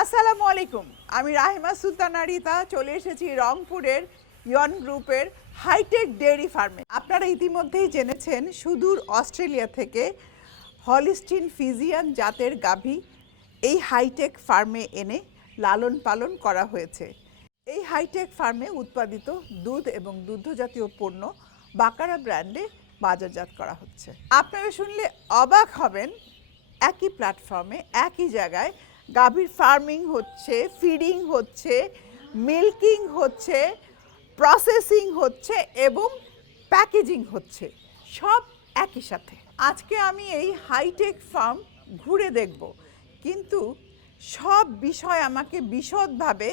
আসসালামু আলাইকুম, আমি রাহিমা সুলতানা রিতা চলে এসেছি রংপুরের ইয়ন গ্রুপের হাইটেক ডেয়ারি ফার্মে। আপনারা ইতিমধ্যেই জেনেছেন সুদূর অস্ট্রেলিয়া থেকে হলিস্টিন ফিজিয়ান জাতের গাভী এই হাইটেক ফার্মে এনে লালন পালন করা হয়েছে। এই হাইটেক ফার্মে উৎপাদিত দুধ এবং দুগ্ধজাতীয় পণ্য বাকারা ব্র্যান্ডে বাজারজাত করা হচ্ছে। আপনারা শুনলে অবাক হবেন, একই প্ল্যাটফর্মে একই জায়গায় গাভীর ফার্মিং হচ্ছে, ফিডিং হচ্ছে, মিল্কিং হচ্ছে, প্রসেসিং হচ্ছে এবং প্যাকেজিং হচ্ছে, সব একই সাথে। আজকে আমি এই হাইটেক ফার্ম ঘুরে দেখব, কিন্তু সব বিষয় আমাকে বিশদভাবে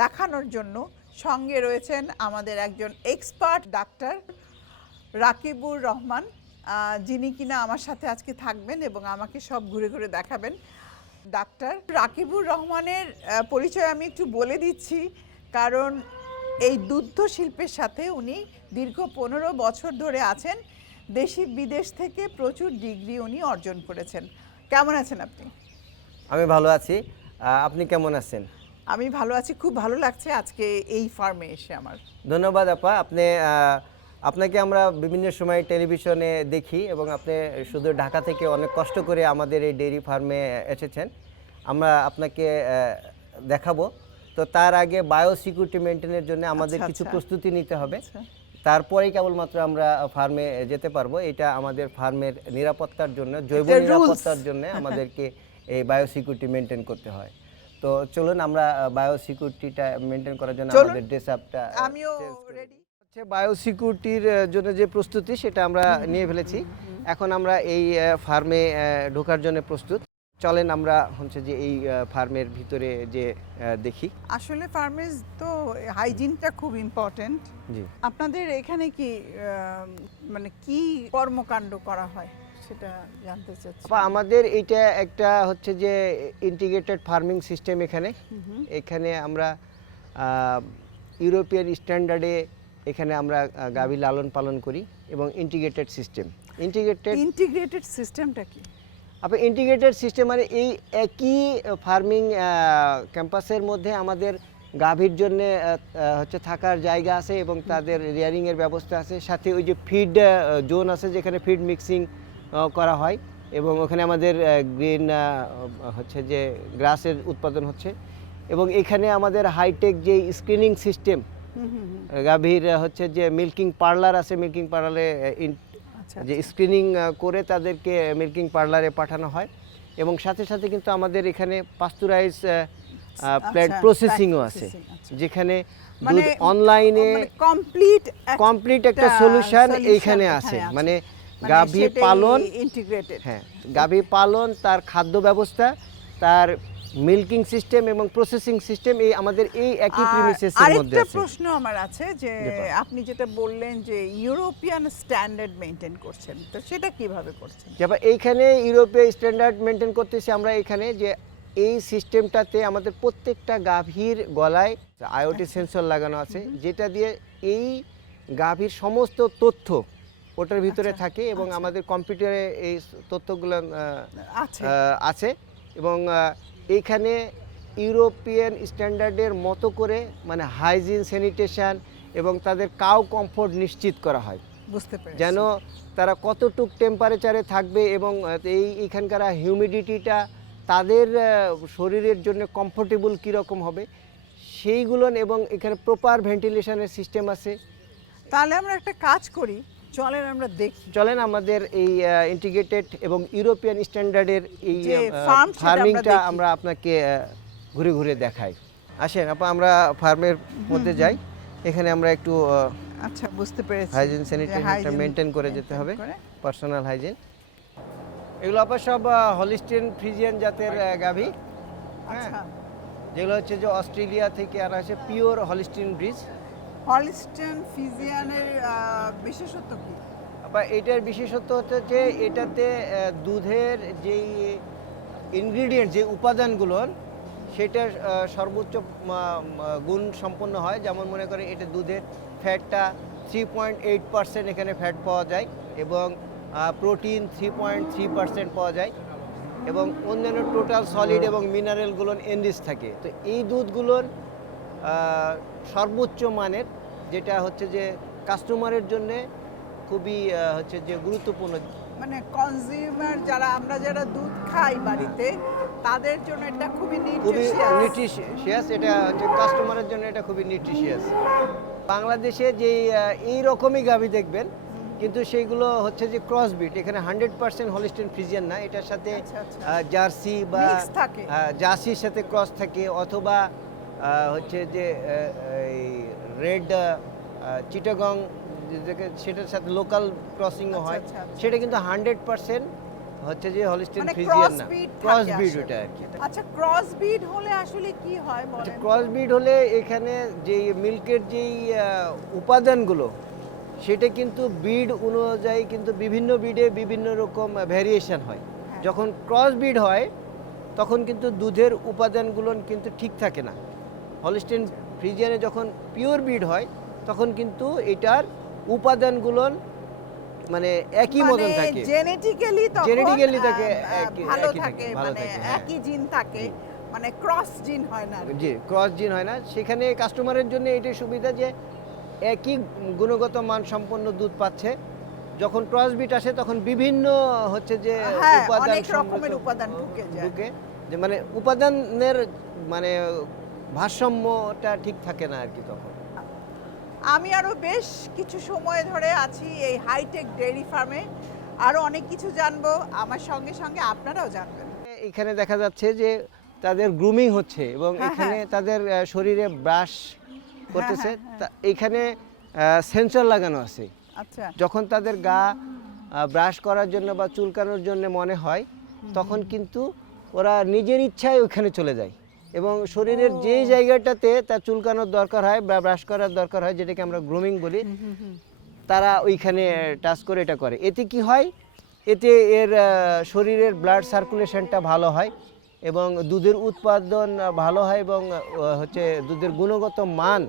দেখানোর জন্য সঙ্গে রয়েছেন আমাদের একজন এক্সপার্ট ডাক্তার রাকিবুর রহমান, যিনি কিনা আমার সাথে আজকে থাকবেন এবং আমাকে সব ঘুরে ঘুরে দেখাবেন। ডাক্তার রাকিবুর রহমানের পরিচয় আমি একটু বলে দিচ্ছি, কারণ এই দুগ্ধ শিল্পের সাথে উনি দীর্ঘ 15 বছর ধরে আছেন। দেশি বিদেশ থেকে প্রচুর ডিগ্রি উনি অর্জন করেছেন। কেমন আছেন আপনি? আমি ভালো আছি, আপনি কেমন আছেন? আমি ভালো আছি, খুব ভালো লাগছে আজকে এই ফার্মে এসে আমার। ধন্যবাদ আপা। আপনাকে আমরা বিভিন্ন সময় টেলিভিশনে দেখি এবং আপনি শুধু ঢাকা থেকে অনেক কষ্ট করে আমাদের এই ডেইরি ফার্মে এসেছেন। আমরা আপনাকে দেখাবো। তো তার আগে বায়োসিকিউরিটি মেনটেনের জন্য আমাদের কিছু প্রস্তুতি নিতে হবে, তারপরেই কেবলমাত্র আমরা ফার্মে যেতে পারবো। এটা আমাদের ফার্মের নিরাপত্তার জন্য, জৈব নিরাপত্তার জন্য আমাদেরকে এই বায়োসিকিউরিটি মেনটেন করতে হয়। তো চলুন আমরা বায়োসিকিউরিটিটা মেনটেন করার জন্য আমাদের ড্রেস আপটা আমিও রেডি। বায়োসিকিউরিটির জন্য যে প্রস্তুতি সেটা আমরা নিয়ে ফেলেছি। এখন আমরা এই ফার্মে ঢোকার জন্য প্রস্তুত। চলেন আমরা যে এই ফার্মের ভিতরে যে দেখি। আসলে ফার্মে তো হাইজিনটা খুব ইম্পর্টেন্ট। জি, আপনাদের এখানে কি মানে কি কর্মকাণ্ড করা হয় সেটা জানতে চাচ্ছি। আমাদের এটা একটা যে ইন্টিগ্রেটেড ফার্মিং সিস্টেম। এখানে আমরা ইউরোপিয়ান স্ট্যান্ডার্ডে এখানে আমরা গাভী লালন পালন করি এবং ইন্টিগ্রেটেড সিস্টেমটা কি? ইন্টিগ্রেটেড সিস্টেম মানে এই একই ফার্মিং ক্যাম্পাসের মধ্যে আমাদের গাভীর জন্য থাকার জায়গা আছে এবং তাদের রিয়ারিংয়ের ব্যবস্থা আছে, সাথে ওই যে ফিড জোন আছে যেখানে ফিড মিক্সিং করা হয় এবং ওখানে আমাদের গ্রিন যে গ্রাসের উৎপাদন হচ্ছে। এবং এখানে আমাদের হাইটেক যে স্ক্রিনিং সিস্টেম, গাভীর যে মিল্কিং পার্লার আছে, মিল্কিং পার্লারে যে স্ক্রিনিং করে তাদেরকে মিল্কিং পার্লারে পাঠানো হয়। এবং সাথে সাথে কিন্তু আমাদের এখানে পাস্তুরাইজ প্ল্যান্ট প্রসেসিংও আছে, যেখানে দুধ অনলাইনে কমপ্লিট একটা সলিউশন এইখানে আছে। মানে গাভী পালন ইন্টিগ্রেটেড, গাভী পালন, তার খাদ্য ব্যবস্থা, তার মিল্কিং সিস্টেম এবং প্রসেসিং সিস্টেম এই আমাদের এই একই প্রিমিসেসের মধ্যে আছে। আরেকটা প্রশ্ন আমার আছে যে আপনি যেটা বললেন যে ইউরোপিয়ান স্ট্যান্ডার্ড মেইনটেইন করছেন, তো সেটা কিভাবে করছেন? এইখানে ইউরোপীয় স্ট্যান্ডার্ড মেইনটেইন করতেছি আমরা। এখানে যে এই সিস্টেমটাতে আমাদের প্রত্যেকটা গাভীর গলায় আইওটি সেন্সর লাগানো আছে, যেটা দিয়ে এই গাভীর সমস্ত তথ্য ওটার ভিতরে থাকে এবং আমাদের কম্পিউটারে এই তথ্যগুলো আছে। এবং এইখানে ইউরোপিয়ান স্ট্যান্ডার্ডের মতো করে মানে হাইজিন, স্যানিটেশন এবং তাদের কাউ কমফোর্ট নিশ্চিত করা হয়, বুঝতে পেরেছি, যেন তারা কতটুক টেম্পারেচারে থাকবে এবং এইখানকার হিউমিডিটিটা তাদের শরীরের জন্য কমফোর্টেবল কীরকম হবে সেইগুলো। এবং এখানে প্রপার ভেন্টিলেশনের সিস্টেম আছে। তাহলে আমরা একটা কাজ করি, চলেন আমরা দেখি। চলেন আমাদের এই ইন্টিগ্রেটেড এবং ইউরোপিয়ান স্ট্যান্ডার্ডের এই ফার্মিংটা আমরা আপনাকে ঘুরে ঘুরে দেখাই। আসেন আপা, আমরা ফার্মের মধ্যে যাই। এখানে আমরা একটু বুঝতে পেরেছি, হাইজিন স্যানিটেশনটা মেইনটেইন করে যেতে হবে, পার্সোনাল হাইজিন। এগুলো আপা সব হলিস্টিন ফ্রিজিয়ান জাতের গাভী, যেগুলো যে অস্ট্রেলিয়া থেকে আনা হয়েছে, পিওর হলিস্টিন ব্রিজ। হলিস্টিন ফ্রিজিয়ানের বিশেষত্ব কি? এটার বিশেষত্ব যে এটাতে দুধের যেই ইনগ্রিডিয়েন্ট, যে উপাদানগুলোর, সেটা সর্বোচ্চ গুণ সম্পন্ন হয়। যেমন মনে করেন এটা দুধের ফ্যাটটা 3.8% এখানে ফ্যাট পাওয়া যায় এবং প্রোটিন 3.3% পাওয়া যায়। এবং অন্যান্য টোটাল সলিড এবং মিনারেলগুলো এনরিচ থাকে। তো এই দুধগুলোর সর্বোচ্চ মানের, যেটা হচ্ছে যে কাস্টমারের জন্য খুবই হচ্ছে যে গুরুত্বপূর্ণ। মানে কনজিউমার আমরা যারা দুধ খাই বাড়িতে, তাদের জন্য এটা খুবই নিউট্রিশিয়াস, এটা হচ্ছে কাস্টমারের জন্য এটা খুবই নিউট্রিশিয়াস। বাংলাদেশে যে এই রকমই গাভী দেখবেন, কিন্তু সেইগুলো হচ্ছে যে ক্রস ব্রিড। এখানে 100% হলিস্টিন ফ্রিজিয়ান না, এটার সাথে জার্সি বা জার্সির সাথে ক্রস থাকে, অথবা হচ্ছে যে রেড চিটাগং সেটার সাথে লোকাল ক্রসিংও হয়। সেটা কিন্তু 100% হচ্ছে যে হলিস্টিন ফ্রিজিয়ান না, ক্রস ব্রিড ওটা আর কি। আচ্ছা, ক্রস ব্রিড হলে আসলে কি হয় বলেন? ক্রস ব্রিড হলে এখানে যে মিল্কের যেই উপাদানগুলো, সেটা কিন্তু ব্রিড অনুযায়ী কিন্তু বিভিন্ন ব্রিডে বিভিন্ন রকম ভ্যারিয়েশন হয়। যখন ক্রস ব্রিড হয় তখন কিন্তু দুধের উপাদানগুলো কিন্তু ঠিক থাকে না। হলিস্টিন ফ্রিজিয়ানে যখন পিওর ব্রিড হয় তখন কিন্তু এটার উপাদানগুলো মানে একই মতন থাকে, জেনেটিক্যালি থাকে, ভালো থাকে, মানে একই জিন থাকে, মানে ক্রস জিন হয় না। জি, ক্রস জিন হয় না। সেখানে কাস্টমারের জন্য এটাই সুবিধা যে একই গুণগত মান সম্পন্ন দুধ পাচ্ছে। যখন ক্রস ব্রিড আসে তখন বিভিন্ন হচ্ছে যে অনেক রকমের উপাদান ঢুকে, যে মানে উপাদানের মানে ভারসাম্যটা ঠিক থাকে না আর কি। তখন আমি আরো বেশ কিছু সময় ধরে আছি এই হাইটেক ডেইরি ফার্মে, আরো অনেক কিছু জানবো, আমার সঙ্গে সঙ্গে আপনারাও জানবেন। এখানে দেখা যাচ্ছে যে তাদের গ্রুমিং হচ্ছে এবং এখানে তাদের শরীরে ব্রাশ করতেছে। এখানে সেন্সর লাগানো আছে। আচ্ছা, যখন তাদের গা ব্রাশ করার জন্য বা চুলকানোর জন্য মনে হয়, তখন কিন্তু ওরা নিজের ইচ্ছায় ওখানে চলে যায় এবং শরীরের যে জায়গাটাতে তার চুলকানোর দরকার হয় বা ব্রাশ করার দরকার হয়, যেটাকে আমরা গ্রুমিং বলি, তারা ওইখানে টাচ করে এটা করে। এতে কি হয়? এতে এর শরীরের ব্লাড সার্কুলেশনটা ভালো হয় এবং দুধের উৎপাদন ভালো হয় এবং হচ্ছে দুধের গুণগত মান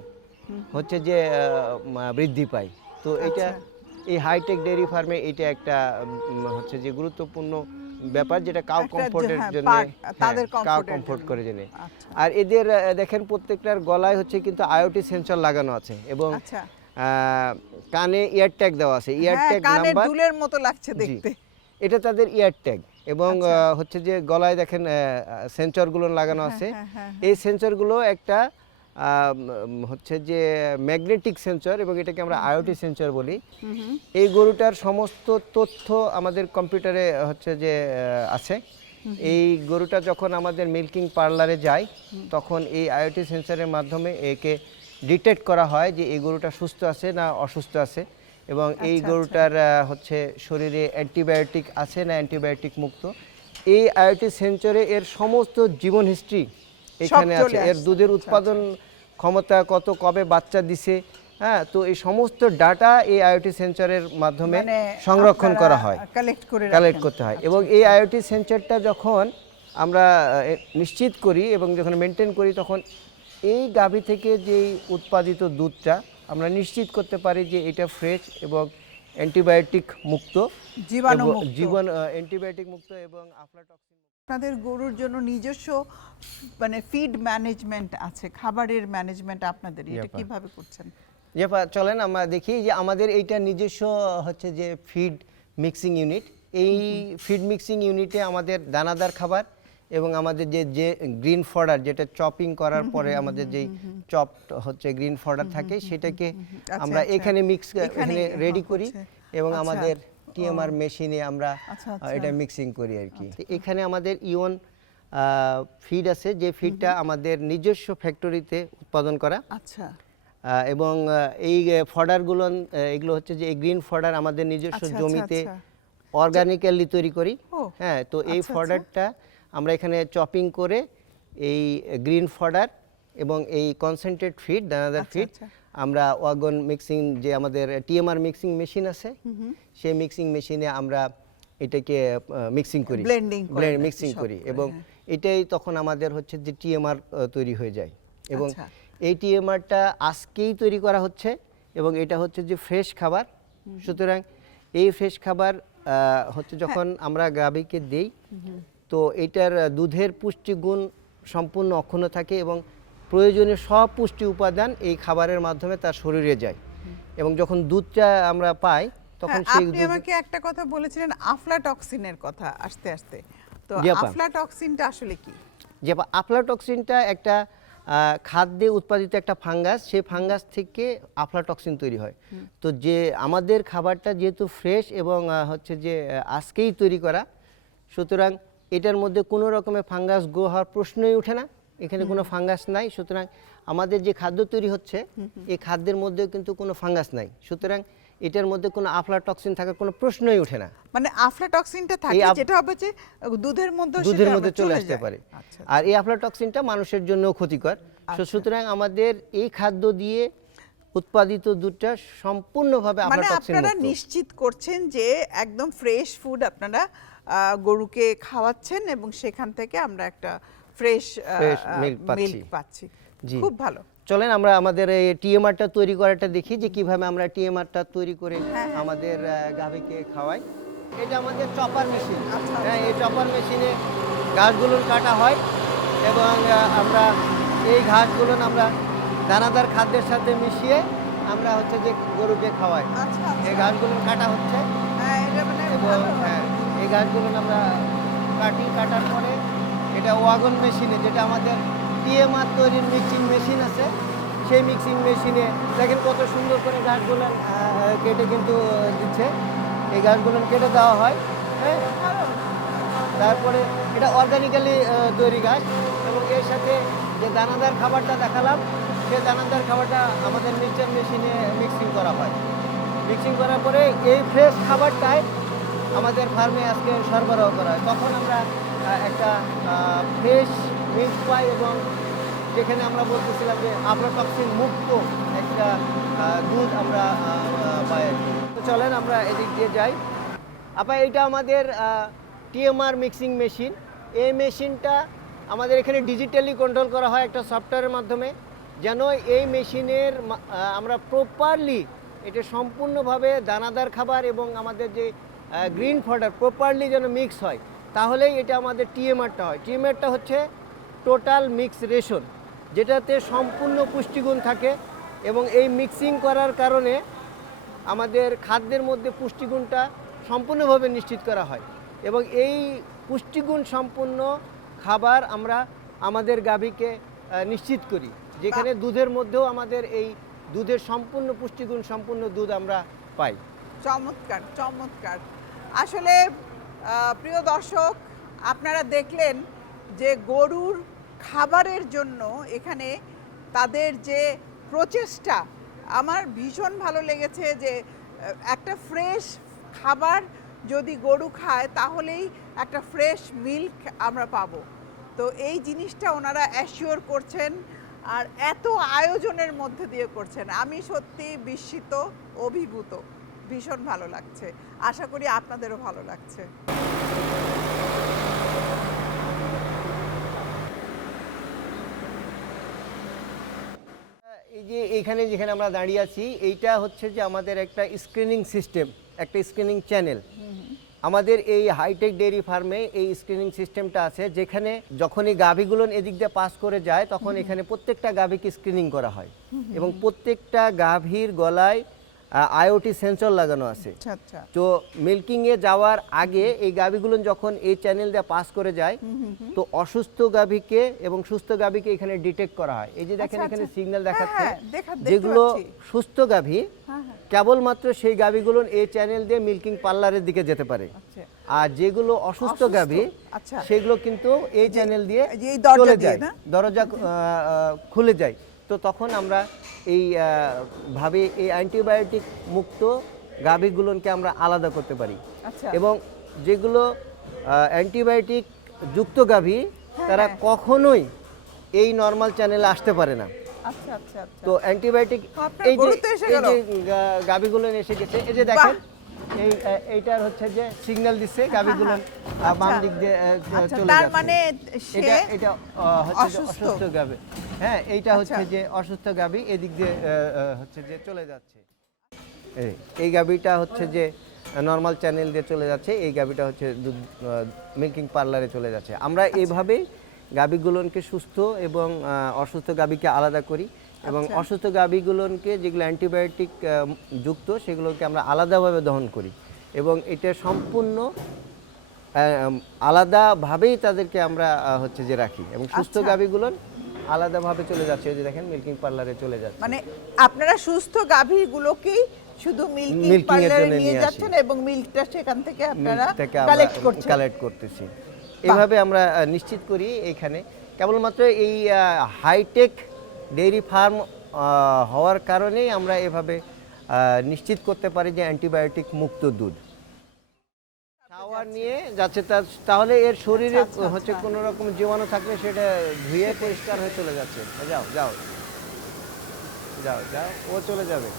হচ্ছে যে বৃদ্ধি পায়। তো এটা এই হাইটেক ডেইরি ফার্মে এটা একটা হচ্ছে যে গুরুত্বপূর্ণ ব্যাপার, যেটা কাউ কমফোর্টের জন্য, কাউ কমফোর্ট করে জন্য। আর এদের দেখেন প্রত্যেকটার গলায় হচ্ছে কিন্তু আইওটি সেন্সর লাগানো আছে এবং কানে ইয়ার ট্যাগ দেওয়া আছে। ইয়ার ট্যাগ নাম্বার দুলের মতো লাগছে দেখতে, এটা তাদের ইয়ার ট্যাগ। এবং হচ্ছে যে গলায় দেখেন সেন্সরগুলো লাগানো আছে। এই সেন্সরগুলো একটা হচ্ছে যে ম্যাগনেটিক সেন্সর এবং এটাকে আমরা আইওটি সেন্সর বলি। এই গরুটার সমস্ত তথ্য আমাদের কম্পিউটারে হচ্ছে যে আছে। এই গরুটা যখন আমাদের মিল্কিং পার্লারে যায়, তখন এই আইওটি সেন্সরের মাধ্যমে একে ডিটেক্ট করা হয় যে এই গরুটা সুস্থ আছে না অসুস্থ আছে, এবং এই গরুটার হচ্ছে শরীরে অ্যান্টিবায়োটিক আছে না অ্যান্টিবায়োটিক মুক্ত। এই আইওটি সেন্সরে এর সমস্ত জীবন হিস্ট্রি এখানে আছে। এর দুধের উৎপাদন ক্ষমতা কত, কবে বাচ্চা দিছে, হ্যাঁ, তো এই সমস্ত ডাটা এই আইওটি সেন্সরের মাধ্যমে সংরক্ষণ করা হয়, কালেক্ট করতে হয়। এবং এই আইওটি সেন্সরটা যখন আমরা নিশ্চিত করি এবং যখন মেনটেন করি, তখন এই গাভী থেকে যেই উৎপাদিত দুধটা আমরা নিশ্চিত করতে পারি যে এটা ফ্রেশ এবং অ্যান্টিবায়োটিক মুক্ত, অ্যান্টিবায়োটিক মুক্ত এবং আফলাটক্সিন। আপনাদের গরুর জন্য নিজস্ব মানে ফিড ম্যানেজমেন্ট আছে, খাবারের ম্যানেজমেন্ট আপনাদের, এটা কিভাবে করছেন? চলেন আমরা দেখি যে আমাদের এইটা নিজস্ব হচ্ছে যে ফিড মিক্সিং ইউনিট। এই ফিড মিক্সিং ইউনিটে আমাদের দানাদার খাবার এবং আমাদের যে গ্রিন ফডার, যেটা চপিং করার পরে আমাদের যেই চপ হচ্ছে গ্রিন ফডার থাকে, সেটাকে আমরা এখানে রেডি করি এবং আমাদের টিএমআর মেশিনে আমরা এটা মিক্সিং করি আর কি। এখানে আমাদের ইওন ফিড আছে, যে ফিডটা আমাদের নিজস্ব ফ্যাক্টরিতে উৎপাদন করা। আচ্ছা। এবং এই ফডারগুলো, এগুলো হচ্ছে যে এই গ্রিন ফডার আমাদের নিজস্ব জমিতে অর্গানিক্যালি তৈরি করি। হ্যাঁ, তো এই ফডারটা আমরা এখানে চপিং করে এই গ্রিন ফডার এবং এই কনসেন্ট্রেট ফিড, দানাদার ফিড, আমরা ওয়াগন মিক্সিং, যে আমাদের টিএমআর মিক্সিং মেশিন আছে, সেই মিক্সিং মেশিনে আমরা এটাকে মিক্সিং করি, মিক্সিং করি এবং এটাই তখন আমাদের হচ্ছে যে টিএমআর তৈরি হয়ে যায়। এবং এই টিএমআরটা আজকেই তৈরি করা হচ্ছে এবং এটা হচ্ছে যে ফ্রেশ খাবার। সুতরাং এই ফ্রেশ খাবার হচ্ছে যখন আমরা গাভীকে দেই, তো এটার দুধের পুষ্টিগুণ সম্পূর্ণ অক্ষুণ্ণ থাকে এবং প্রয়োজনীয় সব পুষ্টি উপাদান এই খাবারের মাধ্যমে তার শরীরে যায় এবং যখন দুধটা আমরা পাই তখন সেই আপনি আমাকে একটা কথা বলেছিলেন আফলাটক্সিনের কথা আস্তে আস্তে, তো আফলাটক্সিনটা আসলে কি? যে আফলাটক্সিনটা একটা খাদ্যে উৎপাদিত একটা ফাঙ্গাস, সেই ফাঙ্গাস থেকে আফলাটক্সিন তৈরি হয়। তো যে আমাদের খাবারটা যেহেতু ফ্রেশ এবং হচ্ছে যে আজকেই তৈরি করা, সুতরাং এটার মধ্যে কোনো রকমের ফাঙ্গাস গ্রো হওয়ার প্রশ্নই ওঠে না, এখানে কোনো ফাঙ্গাস নাই। সুতরাং আমাদের যে খাদ্য তৈরি হচ্ছে এই খাদ্যের মধ্যেও কিন্তু কোনো ফাঙ্গাস নাই, সুতরাং এটার মধ্যে কোনো আফলাটক্সিন থাকার কোনো প্রশ্নই ওঠে না। মানে আফলাটক্সিনটা থাকে যেটা হবে যে দুধের মধ্যে চলে আসতে পারে। আর এই আফলাটক্সিনটা মানুষের জন্য ক্ষতিকর। সুতরাং আমাদের এই খাদ্য দিয়ে উৎপাদিত দুধটা সম্পূর্ণভাবে আফলাটক্সিন মুক্ত। আপনারা নিশ্চিত করছেন যে একদম ফ্রেশ ফুড আপনারা গরুকে খাওয়াচ্ছেন এবং সেখান থেকে আমরা একটা ফ্রেশ মিল্ক পাচ্ছি। খুব ভালো। চলেন আমরা আমাদের এই টিএমআরটা তৈরি করাটা দেখি যে কিভাবে আমরা টিএমআরটা তৈরি করে আমাদের গাভীকে খাওয়াই। এটা আমাদের চপার মেশিন। হ্যাঁ, এই চপার মেশিনে ঘাসগুলো কাটা হয় এবং আমরা এই ঘাসগুলো আমরা দানাদার খাদ্যের সাথে মিশিয়ে আমরা হচ্ছে যে গরুকে খাওয়াই। এই ঘাসগুলো কাটা হচ্ছে এবং এই ঘাসগুলো আমরা কাটার পরে এটা ওয়াগন মেশিনে, যেটা আমাদের টিএমআর তৈরির মিক্সিং মেশিন আছে, সেই মিক্সিং মেশিনে দেখেন কত সুন্দর করে ঘাসগুলো কেটে কিন্তু দিচ্ছে। এই ঘাসগুলো কেটে দেওয়া হয়। হ্যাঁ, তারপরে এটা অর্গানিক্যালি তৈরি ঘাস এবং এর সাথে যে দানাদার খাবারটা দেখালাম সেই দানাদার খাবারটা আমাদের মিক্সচার মেশিনে মিক্সিং করা হয়। মিক্সিং করার পরে এই ফ্রেশ খাবারটাই আমাদের ফার্মে আজকে সরবরাহ করা হয়। তখন আমরা একটা ফ্রেশ মিল্ক পাই এবং যেখানে আমরা বলতেছিলাম যে আফলাটক্সিন মুক্ত একটা দুধ আমরা পাই। তো চলেন আমরা এদিক দিয়ে যাই। এইটা আমাদের টিএমআর মিক্সিং মেশিন। এই মেশিনটা আমাদের এখানে ডিজিটালি কন্ট্রোল করা হয় একটা সফটওয়্যারের মাধ্যমে, যেন এই মেশিনের আমরা প্রপারলি এটা সম্পূর্ণভাবে দানাদার খাবার এবং আমাদের যে গ্রিন ফডার প্রপারলি যেন মিক্স হয়, তাহলেই এটা আমাদের টিএমআরটা হয়। টিএমআরটা হচ্ছে টোটাল মিক্স রেশন, যেটাতে সম্পূর্ণ পুষ্টিগুণ থাকে এবং এই মিক্সিং করার কারণে আমাদের খাদ্যের মধ্যে পুষ্টিগুণটা সম্পূর্ণভাবে নিশ্চিত করা হয় এবং এই পুষ্টিগুণ সম্পূর্ণ খাবার আমরা আমাদের গাভীকে নিশ্চিত করি, যেখানে দুধের মধ্যেও আমাদের এই দুধের সম্পূর্ণ পুষ্টিগুণ সম্পূর্ণ দুধ আমরা পাই। চমৎকার চমৎকার। আসলে প্রিয় দর্শক, আপনারা দেখলেন যে গরুর খাবারের জন্য এখানে তাদের যে প্রচেষ্টা আমার ভীষণ ভালো লেগেছে, যে একটা ফ্রেশ খাবার যদি গরু খায় তাহলেই একটা ফ্রেশ মিল্ক আমরা পাবো। তো এই জিনিসটা ওনারা অ্যাসিওর করছেন আর এত আয়োজনের মধ্যে দিয়ে করছেন, আমি সত্যি বিস্মিত, অভিভূত, ভীষণ ভালো লাগছে। আশা করি আপনাদেরও ভালো লাগছে। এই যে যেখানে আমরা দাঁড়িয়ে আছি, এইটা হচ্ছে যে আমাদের একটা স্ক্রিনিং সিস্টেম, একটা স্ক্রিনিং চ্যানেল। আমাদের এই হাইটেক ডেয়ারি ফার্মে এই স্ক্রিনিং সিস্টেমটা আছে, যেখানে যখনই গাভীগুলো এদিক দিয়ে পাস করে যায় তখন এখানে প্রত্যেকটা গাভীকে স্ক্রিনিং করা হয় এবং প্রত্যেকটা গাভীর গলায় আইওটি সেন্সর লাগানো আছে। তো মিল্কিংয়ে যাওয়ার আগে এই গাভীগুলো যখন এই চ্যানেল দিয়ে পাস করে যায় তো অসুস্থ গাভীকে এবং সুস্থ গাভীকে এখানে ডিটেক্ট করা হয়। এই যে দেখেন এখানে সিগন্যাল দেখাচ্ছে, যেগুলো সুস্থ গাভী কেবলমাত্র সেই গাভীগুলো এই চ্যানেল দিয়ে মিল্কিং পার্লারের দিকে যেতে পারে, আর যেগুলো অসুস্থ গাভী সেগুলো কিন্তু এই চ্যানেল দিয়ে চলে যায়, দরজা খুলে যায়। তো তখন আমরা এই ভাবে এই অ্যান্টিবায়োটিক মুক্ত গাভীগুলোকে আমরা আলাদা করতে পারি এবং যেগুলো অ্যান্টিবায়োটিক যুক্ত গাভী তারা কখনোই এই নর্মাল চ্যানেলে আসতে পারে না। তো অ্যান্টিবায়োটিক এই যে গাভীগুলো এসে গেছে, এই যে দেখেন এইটার হচ্ছে যে সিগন্যাল দিচ্ছে গাভীগুলো বাম দিক দিয়ে চলে যাচ্ছে, মানে এটা হচ্ছে অসুস্থ গাভী। হ্যাঁ, এইটা হচ্ছে যে অসুস্থ গাভী এদিক দিয়ে হচ্ছে যে চলে যাচ্ছে। এই গাভীটা হচ্ছে যে নর্মাল চ্যানেল দিয়ে চলে যাচ্ছে, এই গাভীটা হচ্ছে দুধ মিল্কিং পার্লারে চলে যাচ্ছে। আমরা এইভাবেই গাভীগুলোকে সুস্থ এবং অসুস্থ গাভীকে আলাদা করি এবং অসুস্থ গাভীগুলোকে যেগুলো অ্যান্টিবায়োটিক যুক্ত সেগুলোকে আমরা আলাদাভাবে দহন করি এবং এটা সম্পূর্ণ আলাদাভাবেই তাদেরকে আমরা হচ্ছে যে রাখি এবং সুস্থ গাভীগুলো আলাদাভাবে চলে যাচ্ছে। এই যে দেখেন মিল্কিং পার্লারে চলে যাচ্ছে। মানে আপনারা সুস্থ গাভীগুলোকেই শুধু মিল্কিং পার্লারে নিয়ে যাচ্ছেন এবং মিল্কটা সেখান থেকে আপনারা কালেক্ট করতেছি। এইভাবে আমরা নিশ্চিত করি এইখানে কেবলমাত্র এই হাইটেক ডেইরি ফার্ম হওয়ার কারণেই আমরা এভাবে নিশ্চিত করতে পারি যে অ্যান্টিবায়োটিক মুক্ত দুধ। খাওয়ার নিয়ে যাচ্ছে তাহলে এর শরীরে হচ্ছে কোনো রকম জীবাণু থাকলে সেটা ধুয়ে পরিষ্কার হয়ে চলে যাচ্ছে। যাও যাও যাও যাও, ও চলে যাবে,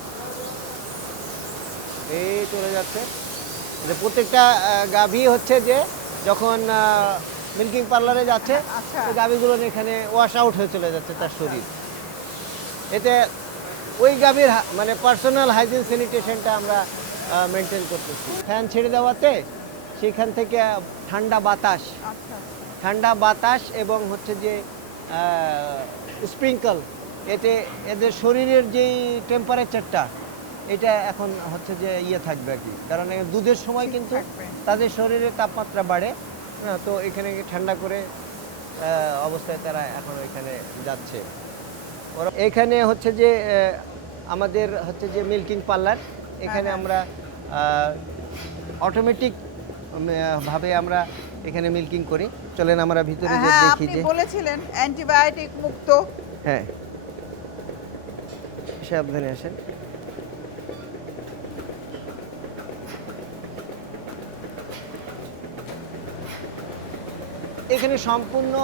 এই চলে যাচ্ছে। প্রত্যেকটা গাভী হচ্ছে যে যখন মিল্কিং পার্লারে যাচ্ছে গাভীগুলো এখানে ওয়াশ আউট হয়ে চলে যাচ্ছে তার শরীর। এতে ওই গাভীর মানে পার্সোনাল হাইজিন স্যানিটেশনটা আমরা মেনটেন করতেছি। ফ্যান ছেড়ে দেওয়াতে সেখান থেকে ঠান্ডা বাতাস এবং হচ্ছে যে স্প্রিঙ্কল, এতে এদের শরীরের যেই টেম্পারেচারটা এটা এখন হচ্ছে যে থাকবে আর কি, কারণ দুধের সময় কিন্তু তাদের শরীরের তাপমাত্রা বাড়ে, তো এখানে ঠান্ডা করে অবস্থায় তারা এখন এখানে যাচ্ছে। এখানে হচ্ছে যে আমাদের হচ্ছে যে মিল্কিং পার্লার, এখানে আমরা অটোমেটিক ভাবে আমরা এখানে মিল্কিং করি। চলেন আমরা ভিতরে যে দেখি যে আপনি বলেছিলেন অ্যান্টিবায়োটিক মুক্ত। হ্যাঁ, সাবধানে আসেন। এখানে সম্পূর্ণ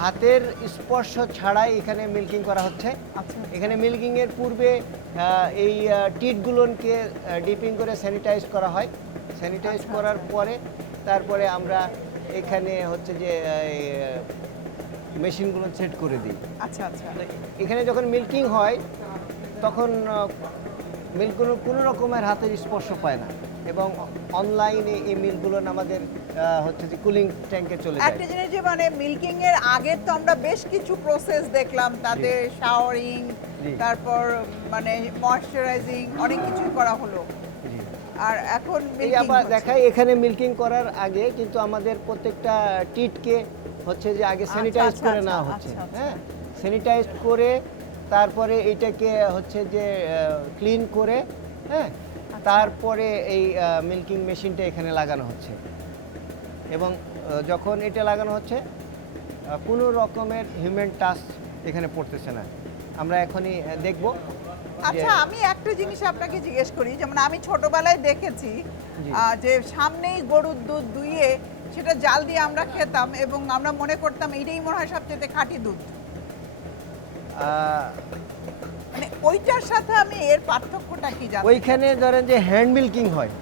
হাতের স্পর্শ ছাড়াই এখানে মিল্কিং করা হচ্ছে। এখানে মিল্কিং এর পূর্বে এই টিটগুলোকে ডিপিং করে স্যানিটাইজ করা হয়। স্যানিটাইজ করার পরে তারপরে আমরা এখানে হচ্ছে যে মেশিনগুলো সেট করে দিই। এখানে যখন মিল্কিং হয় তখন মিল্কগুলো কোনো রকমের হাতের স্পর্শ পায় না এবং অনলাইনে এই মিল্কগুলো আমাদের হচ্ছে যে কুলিং ট্যাঙ্কে চলে যায়। একটা জিনিস যে মানে মিল্কিং এর আগে তো আমরা বেশ কিছু প্রসেস দেখলাম, তাদের শাওয়ারিং, তারপর মানে ময়েশ্চারাইজিং, অনেক কিছু করা হলো। আর এখন এই আবার দেখাই এখানে মিল্কিং করার আগে কিন্তু আমাদের প্রত্যেকটা টিটকে হচ্ছে যে আগে স্যানিটাইজ করে নেওয়া হচ্ছে। হ্যাঁ, স্যানিটাইজ করে তারপরে এটাকে হচ্ছে যে ক্লিন করে, হ্যাঁ, তারপরে এই মিল্কিং মেশিনটা এখানে লাগানো হচ্ছে এবং যখন এটা লাগানো হচ্ছে কোনো রকমের হিউম্যান টাচ এখানে পড়তেছে না। আমরা এখনই দেখব। আচ্ছা, আমি একটা জিনিস আপনাকে জিজ্ঞেস করি, যেমন আমি ছোটবেলায় দেখেছি যে সামনেই গরুর দুধ দুইয়ে সেটা জাল দিয়ে আমরা খেতাম এবং আমরা মনে করতাম এটাই মনে হয় সবচেয়ে খাঁটি দুধ। মানে ওইটার সাথে আমি এর পার্থক্যটা কি জানি? ওইখানে ধরেন যে হ্যান্ড মিল্কিং হয়,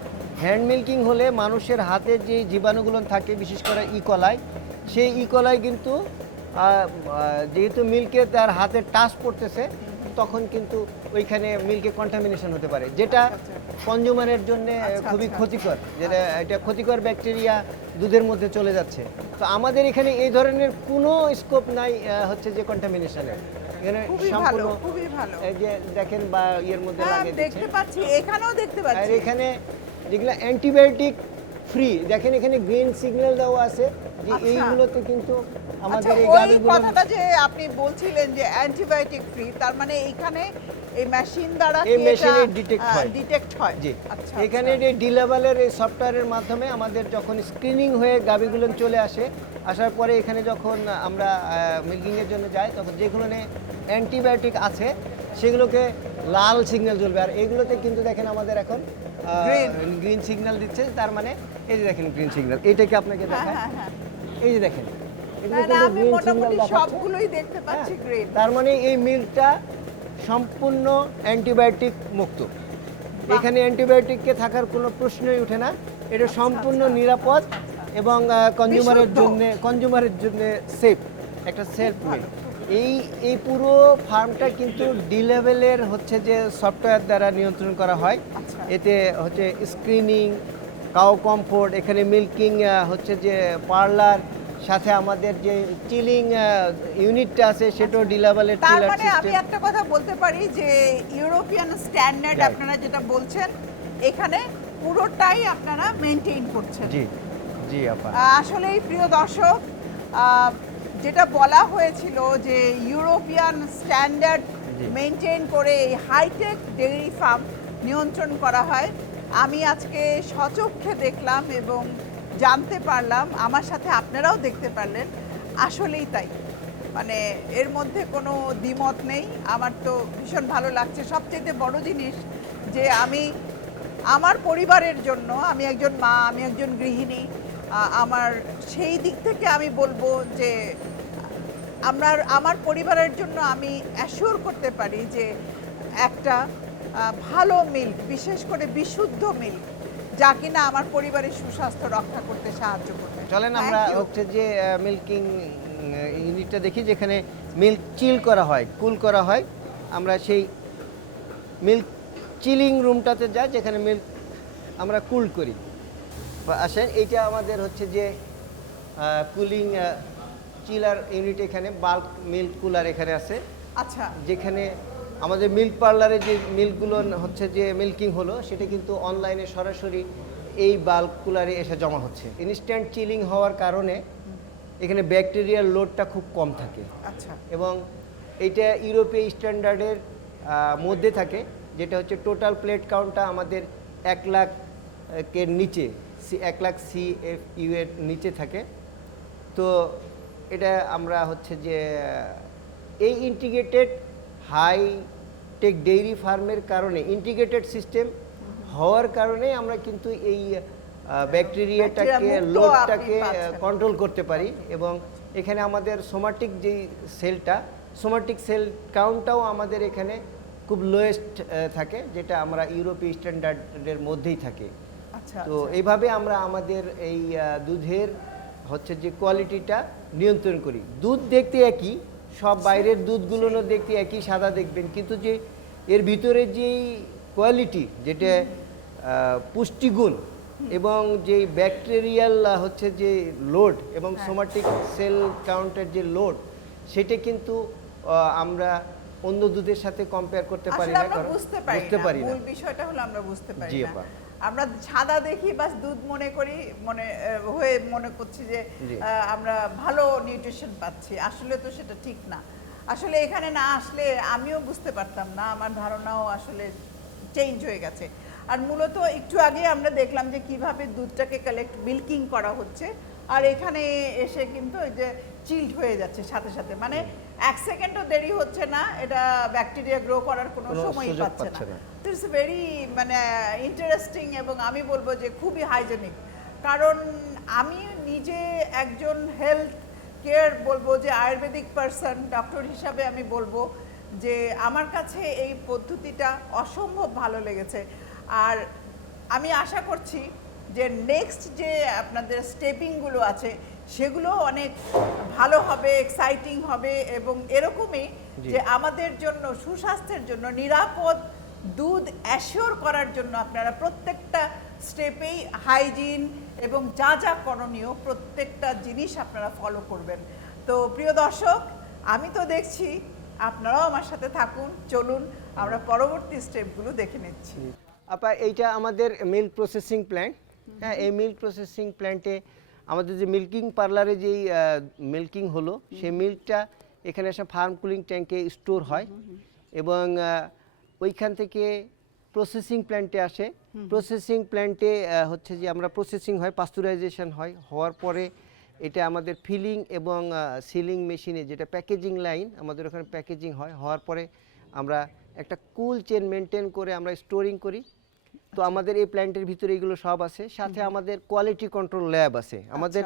হ্যান্ড মিল্কিং হলে মানুষের হাতে যে জীবাণুগুলো থাকে বিশেষ করে ইকোলাই, সেই ইকোলাই কিন্তু যেহেতু মিল্কে তার হাতে টাচ পড়তেছে তখন কিন্তু ওইখানে মিল্কে কন্টামিনেশন হতে পারে, যেটা কনজিউমারের জন্য খুবই ক্ষতিকর, যেটা এটা ক্ষতিকর ব্যাকটেরিয়া দুধের মধ্যে চলে যাচ্ছে। তো আমাদের এখানে এই ধরনের কোনো স্কোপ নাই হচ্ছে যে কন্টামিনেশনের। এখানে সম্পূর্ণ এই যে দেখেন বা এর মধ্যে লাগিয়ে দেখতে পাচ্ছি, এখানেও দেখতে পাচ্ছি। আর এখানে যেগুলো অ্যান্টিবায়োটিক ফ্রি, দেখেন এখানে গ্রিন সিগন্যাল দেওয়া আছে যে এইগুলোতে কিন্তু আমাদের এই গাভীগুলো। কথাটা যে আপনি বলছিলেন যে অ্যান্টিবায়োটিক ফ্রি, তার মানে এইখানে এই মেশিন দ্বারা এই মেশিনে ডিটেক্ট হয়। জি, এখানে এই ডি লেভেলের এই সফটওয়্যারের মাধ্যমে আমাদের যখন স্ক্রিনিং হয়ে গাভীগুলো চলে আসে, আসার পরে এখানে যখন আমরা মিল্কিংয়ের জন্য যাই তখন যেগুলো অ্যান্টিবায়োটিক আছে সেগুলোকে লাল সিগন্যাল জ্বলবে, আর এইগুলোতে কিন্তু দেখেন আমাদের এখন গ্রিন সিগন্যাল দিচ্ছে। তার মানে এই যে দেখেন গ্রিন সিগন্যাল, এইটাকে আপনাকে দেখায়, এই যে দেখেন সবগুলোই দেখতে পাচ্ছি গ্রিন। তার মানে এই মিল্কটা সম্পূর্ণ অ্যান্টিবায়োটিক মুক্ত। এখানে অ্যান্টিবায়োটিককে থাকার কোনো প্রশ্নই ওঠে না, এটা সম্পূর্ণ নিরাপদ এবং কনজিউমারের জন্য সেফ, একটা সেফ মিল্ক। এই এই পুরো ফার্মটা কিন্তু ডি লেভেলের হচ্ছে যে সফটওয়্যার দ্বারা নিয়ন্ত্রণ করা হয়। আচ্ছা। এতে হচ্ছে স্ক্রিনিং, কাউ কমফোর্ট, এখানে মিল্কিং হচ্ছে যে পার্লার, সাথে আমাদের যে চিলিং ইউনিটটা আছে সেটাও ডি লেভেলের তার চিলার মানে আমি সিস্টেম। একটা কথা বলতে পারি যে ইউরোপিয়ান স্ট্যান্ডার্ড Right. আপনারা যেটা বলছেন এখানে পুরোটাই আপনারা মেনটেন করছেন। জি জি আপা। আসলেই প্রিয় দর্শক, আহ, যেটা বলা হয়েছিল যে ইউরোপিয়ান স্ট্যান্ডার্ড জি। মেনটেন করে এই হাইটেক ডেইরি ফার্ম নিয়ন্ত্রণ করা হয়, আমি আজকে সচক্ষে দেখলাম এবং জানতে পারলাম, আমার সাথে আপনারাও দেখতে পারলেন। আসলেই তাই, মানে এর মধ্যে কোনো দ্বিমত নেই। আমার তো ভীষণ ভালো লাগছে। সবচেয়ে বড় জিনিস যে আমি আমার পরিবারের জন্য, আমি একজন মা, আমি একজন গৃহিণী, আমার সেই দিক থেকে আমি বলবো যে আমার পরিবারের জন্য আমি অ্যাসিওর করতে পারি যে একটা ভালো মিল্ক, বিশেষ করে বিশুদ্ধ মিল্ক, যা কিনা আমার পরিবারের সুস্বাস্থ্য রক্ষা করতে সাহায্য করবে। চলেন আমরা হচ্ছে যে মিল্কিং ইউনিটটা দেখি, যেখানে মিল্ক চিল করা হয়, কুল করা হয়। আমরা সেই মিল্ক চিলিং রুমটাতে যাই, যেখানে মিল্ক আমরা কুল করি। আসেন, এইটা আমাদের হচ্ছে যে কুলিং চিলার ইউনিট, এখানে বাল্ক মিল্ক কুলার এখানে আছে। আচ্ছা। যেখানে আমাদের মিল্ক পার্লারে যে মিল্কগুলো হচ্ছে যে মিল্কিং হলো, সেটা কিন্তু অনলাইনে সরাসরি এই বাল্ক কুলারে এসে জমা হচ্ছে। ইনস্ট্যান্ট চিলিং হওয়ার কারণে এখানে ব্যাকটেরিয়ার লোডটা খুব কম থাকে। আচ্ছা। এবং এইটা ইউরোপীয় স্ট্যান্ডার্ডের মধ্যে থাকে, যেটা হচ্ছে টোটাল প্লেট কাউন্টটা আমাদের 1 লাখের নিচে, 1 লাখ CFU এর নিচে থাকে। তো এটা আমরা হচ্ছে যে এই ইন্টিগ্রেটেড হাই টেক ডেইরি ফার্মের কারণে, ইন্টিগ্রেটেড সিস্টেম হওয়ার কারণে আমরা কিন্তু এই ব্যাকটেরিয়াটাকে, লোডটাকে কন্ট্রোল করতে পারি। এবং এখানে আমাদের সোমাটিক যেই সেলটা, সোমাটিক সেল কাউন্টটাও আমাদের এখানে খুব লোয়েস্ট থাকে, যেটা আমরা ইউরোপীয় স্ট্যান্ডার্ডের মধ্যেই থাকে। আচ্ছা। তো এইভাবে আমরা আমাদের এই দুধের হচ্ছে যে কোয়ালিটিটা নিয়ন্ত্রণ করি। দুধ দেখতে একই, সব বাইরের দুধগুলো দেখতে একই সাদা দেখবেন, কিন্তু যে এর ভিতরে যেই কোয়ালিটি, যেটা পুষ্টিগুণ এবং যেই ব্যাকটেরিয়াল হচ্ছে যে লোড এবং সোমাটিক সেল কাউন্টের যে লোড, সেটা কিন্তু আমরা অন্য দুধের সাথে কম্পেয়ার করতে পারি না, কারণ বুঝতে পারি না। মূল বিষয়টা হলো আমরা বুঝতে পারি জি না। আপা। আমরা সাদা দেখি, বাস দুধ মনে করি, মনে করছি যে আমরা ভালো নিউট্রিশন পাচ্ছি। আসলে তো সেটা ঠিক না। আসলে এখানে না আসলে আমিও বুঝতে পারতাম না, আমার ধারণাও আসলে চেঞ্জ হয়ে গেছে। আর মূলত একটু আগে আমরা দেখলাম যে কিভাবে দুধটাকে কালেক্ট, মিল্কিং করা হচ্ছে, আর এখানে এসে কিন্তু ওই যে চিল্ড হয়ে যাচ্ছে সাথে সাথে, মানে 1 সেকেন্ডও দেরি হচ্ছে না, এটা ব্যাকটেরিয়া গ্রো করার কোনো সময়ই পাচ্ছে না। ইটস ভেরি মানে ইন্টারেস্টিং, এবং আমি বলবো যে খুবই হাইজেনিক। কারণ আমি নিজে একজন হেলথ কেয়ার বলবো যে আয়ুর্বেদিক পার্সন, ডক্টর হিসাবে আমি বলবো যে আমার কাছে এই পদ্ধতিটা অসম্ভব ভালো লেগেছে। আর আমি আশা করছি যে নেক্সট যে আপনাদের স্টেপিংগুলো আছে সেগুলো অনেক ভালো হবে, এক্সাইটিং হবে, এবং এরকমই যে আমাদের জন্য, সুস্বাস্থ্যের জন্য নিরাপদ দুধ অ্যাসিওর করার জন্য আপনারা প্রত্যেকটা স্টেপেই হাইজিন এবং যা যা করণীয় প্রত্যেকটা জিনিস আপনারা ফলো করবেন। তো প্রিয় দর্শক, আমি তো দেখছি, আপনারাও আমার সাথে থাকুন, চলুন আমরা পরবর্তী স্টেপগুলো দেখে নিচ্ছি। আপা, এইটা আমাদের মিল্ক প্রসেসিং প্ল্যান্ট। হ্যাঁ, এই মিল্ক প্রসেসিং প্ল্যান্টে আমাদের যে মিল্কিং পার্লারে যেই মিল্কিং হলো, সেই মিল্কটা এখানে এসে ফার্ম কুলিং ট্যাঙ্কে স্টোর হয় এবং ওইখান থেকে প্রসেসিং প্ল্যান্টে আসে। প্রসেসিং প্ল্যান্টে হচ্ছে যে আমরা প্রসেসিং হয়, পাস্তুরাইজেশন হয়, হওয়ার পরে এটা আমাদের ফিলিং এবং সিলিং মেশিনে, যেটা প্যাকেজিং লাইন, আমাদের ওখানে প্যাকেজিং হয়। হওয়ার পরে আমরা একটা কুল চেন মেনটেন করে আমরা স্টোরিং করি। তো আমাদের এই প্ল্যান্টের ভিতরে এগুলো সব আছে। সাথে আমাদের কোয়ালিটি কন্ট্রোল ল্যাব আছে। আমাদের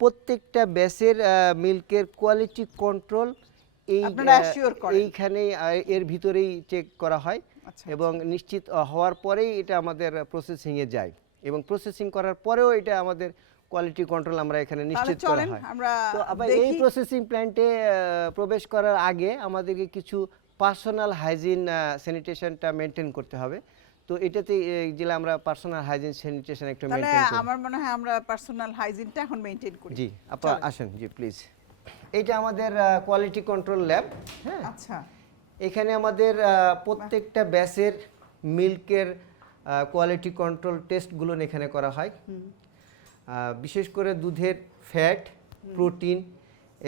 প্রত্যেকটা ব্যাচের মিল্কের কোয়ালিটি কন্ট্রোল এইখানে এর ভিতরেই চেক করা হয় এবং নিশ্চিত হওয়ার পরেই এটা আমাদের প্রসেসিংয়ে যায়, এবং প্রসেসিং করার পরেও এটা আমাদের কোয়ালিটি কন্ট্রোল আমরা এখানে তাহলে নিশ্চিত করা চলেন হয়। আমরা তো আবার এই দেখি। প্রসেসিং প্ল্যান্টে প্রবেশ করার আগে আমাদেরকে কিছু পার্সোনাল হাইজিন স্যানিটেশনটা মেনটেন করতে হবে। তো এটাতে যেটা আমরা পার্সোনাল হাইজিন স্যানিটেশন একটু তাহলে মেনটেন করি। আমার মনে হয় আমরা পার্সোনাল হাইজিনটা এখন মেইনটেইন করি। জি আপা আসেন, জি প্লিজ। এটা আমাদের কোয়ালিটি কন্ট্রোল ল্যাব। হ্যাঁ, আচ্ছা, এখানে আমাদের প্রত্যেকটা ব্যাচের মিল্কের কোয়ালিটি কন্ট্রোল টেস্টগুলো এখানে করা হয়। বিশেষ করে দুধের ফ্যাট, প্রোটিন